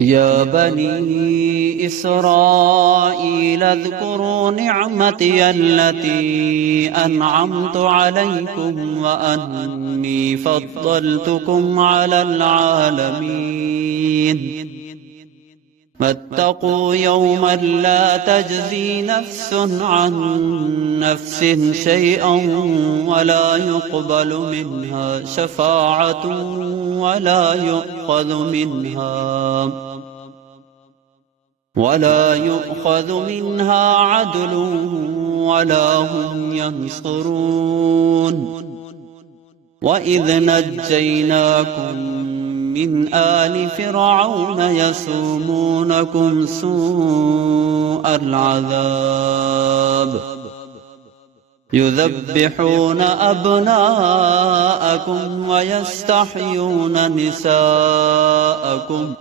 يا بني إسرائيل اذكروا نعمتي التي أنعمت عليكم وأني فضلتكم على العالمين واتقوا يوما لا تجزي نفس عن نفس شيئا ولا يقبل منها شفاعة ولا يؤخذ منها عدل ولا هم ينصرون وإذ نجيناكم من آل فرعون يسومونكم سوء العذاب يذبحون أبناءكم ويستحيون نساءكم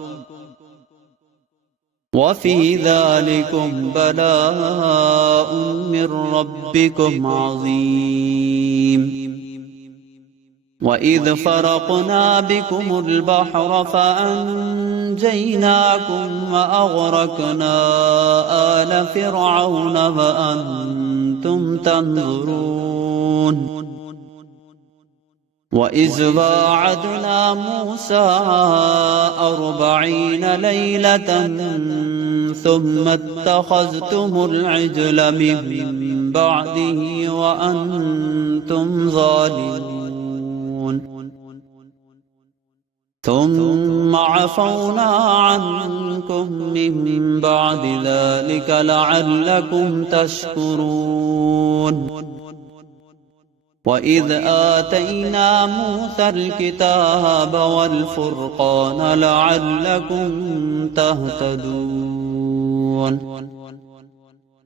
وفي ذلكم بلاء من ربكم عظيم وإذ فرقنا بكم البحر فأنجيناكم وأغرقنا آل فرعون وأنتم تنظرون وإذ واعدنا موسى 40 ليلة ثم اتخذتم العجل من بعده وأنتم ظالمون ثم عفونا عنكم من بعد ذلك لعلكم تشكرون وإذ آتينا موسى الكتاب والفرقان لعلكم تهتدون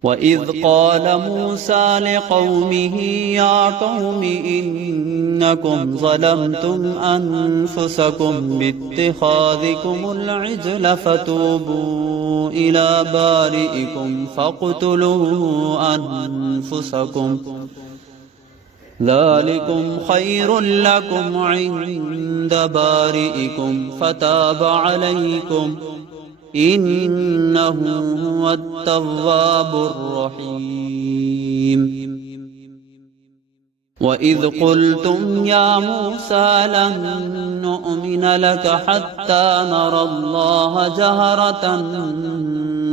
وإذ قال موسى لقومه يا قوم إنكم ظلمتم أنفسكم باتخاذكم العجل فتوبوا إلى بارئكم فاقتلوا أنفسكم ذلكم خير لكم عند بارئكم فتاب عليكم إنه هو التواب الرحيم وإذ قلتم يا موسى لن نؤمن لك حتى نرى الله جهرة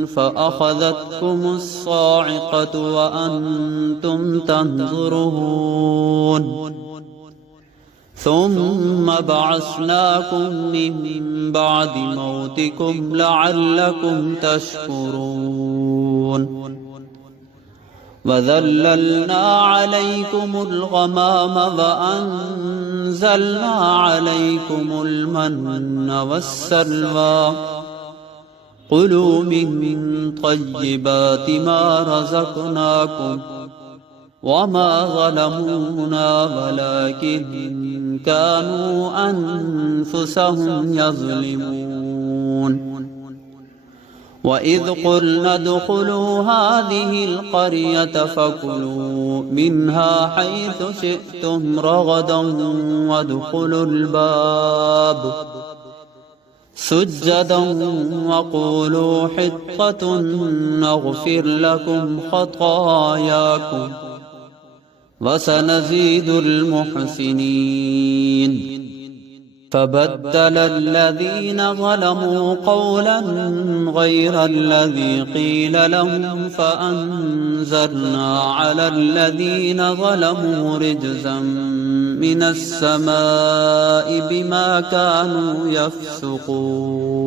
فأخذتكم الصاعقة وأنتم تنظرون ثم بعثناكم من بعد موتكم لعلكم تشكرون وذللنا عليكم الغمام وأنزلنا عليكم المن والسلوى كلوا من طيبات ما رزقناكم وما ظلمونا ولكن كانوا أنفسهم يظلمون وإذ قلنا ادخلوا هذه القرية فكلوا منها حيث شئتم رغدا وادخلوا الباب سجدا وقولوا حطة نغفر لكم خطاياكم وسنزيد المحسنين فبدل الذين ظلموا قولا غير الذي قيل لهم فأنزلنا على الذين ظلموا رجزا من السماء بما كانوا يفسقون